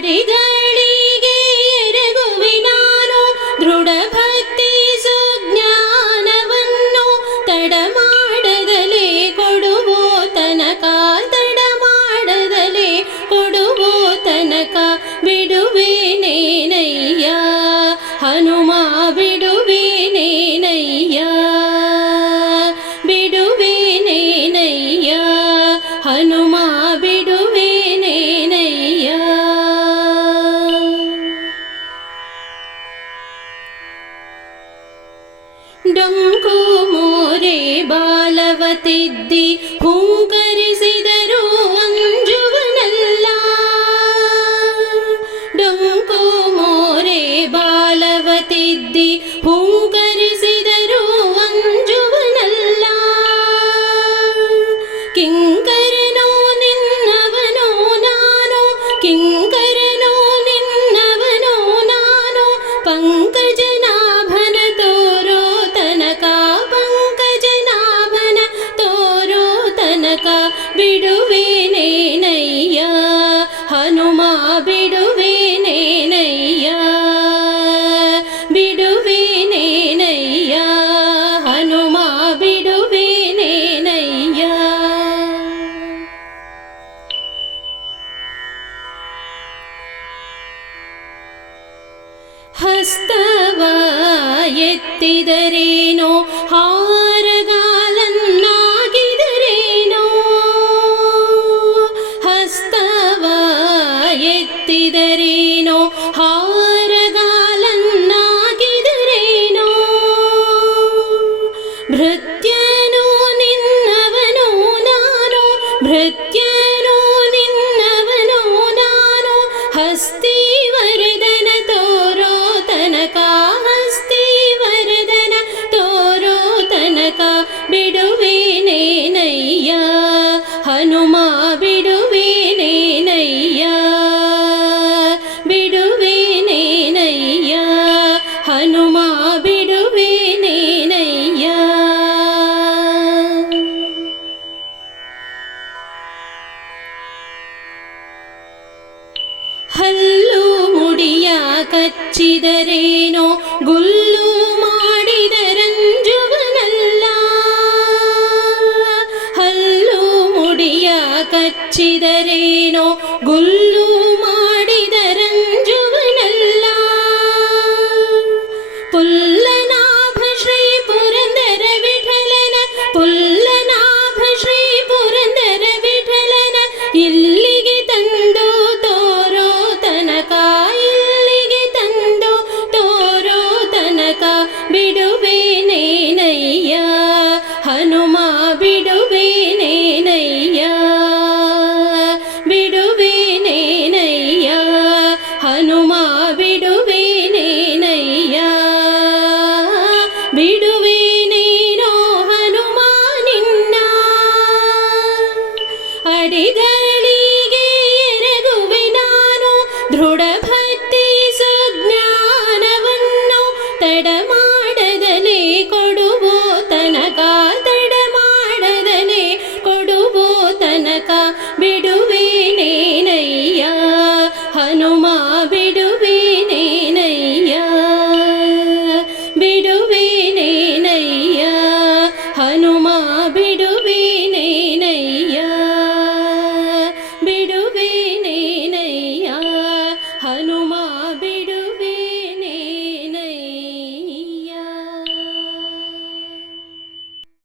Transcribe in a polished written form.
ನುಡಿಗಳಿಗೆ ಎರಗುವೆ ನಾನು ದೃಢ ಭಕ್ತಿ ಸುಜ್ಞಾನವನ್ನು ತಡ ಮಾಡದಲೇ ಕೊಡುವೋ ತನಕ ತಡ ಮಾಡದಲೇ ಕೊಡುವೋ ತನಕ ಬಿಡುವೇನೇನಯ್ಯ ಹನುಮ ಬಿಡುವೇನೇನಯ್ಯ ಬಿಡುವೇನೇನಯ್ಯ ಹನುಮ ಬಿಡುವೇನೇನಯ್ಯ ಡೊಂಕು ಮೋರೆ ಬಾಲವತಿದ್ದಿ ಹುಂಕರಿಸಿದರೂ ಅಂಜುವನಲ್ಲ ಡೊಂಕು ಮೋರೆ ಬಾಲವತಿದ್ದಿ ಹುಂಕರಿಸಿದರೂ ಅಂಜುವನಲ್ಲ ಕಿಂಕರನೋ ನಿನ್ನವನೋ ನಾನು ಕಿಂಕರನೋ ನಿನ್ನವನೋ ನಾನು ಪಂಕಜನಾಭನ ತೋರೋ ತನಕ ಪಂಕಜನಾಭನ ತೋರೋ ತನಕ ಬಿಡುವೇನೇನಯ್ಯ ಹನುಮ ಬಿಡುವೇನೇನಯ್ಯ ಬಿಡುವೇನೇನಯ್ಯ ಹನುಮ ಬಿಡುವೇನೇನಯ್ಯ ಹಸ್ತವ ಎತ್ತಿದರೇನೋ ಹಾರಗಾಲನ್ನಾಗಿದರೇನೋ ಹಸ್ತವ ಎತ್ತಿದರೇನೋ ಹಾರಗಾಲನ್ನಾಗಿದರೇನೋ ಭೃತ್ಯನೋ ನಿನ್ನವನೋ ನಾನು ಭೃತ್ಯನೋ ನಿನ್ನವನೋ ನಾನು ಹಸ್ತಿವರ್ಧನ ತೋರೋ ತನಕ ಹಸ್ತಿವರ್ಧನ ತೋರೋ ತನಕ ಬಿಡುವೇನೇನಯ್ಯ ಹನುಮ ಬಿಡುವೇನೇನಯ್ಯ ಬಿಡುವೇನೇನಯ್ಯ ಹನುಮ ಬಿಡುವೇನೇನಯ್ಯ ಹಲ್ಲು ಮುಡಿಯ ಕಚ್ಚಿದರೇನೋ ಗುಲ್ಲು ಮಾಡಿದರಂಜುವನಲ್ಲ ಹಲ್ಲು ಮುಡಿಯ ಕಚ್ಚಿದರೇನೋ ಗುಲ್ಲು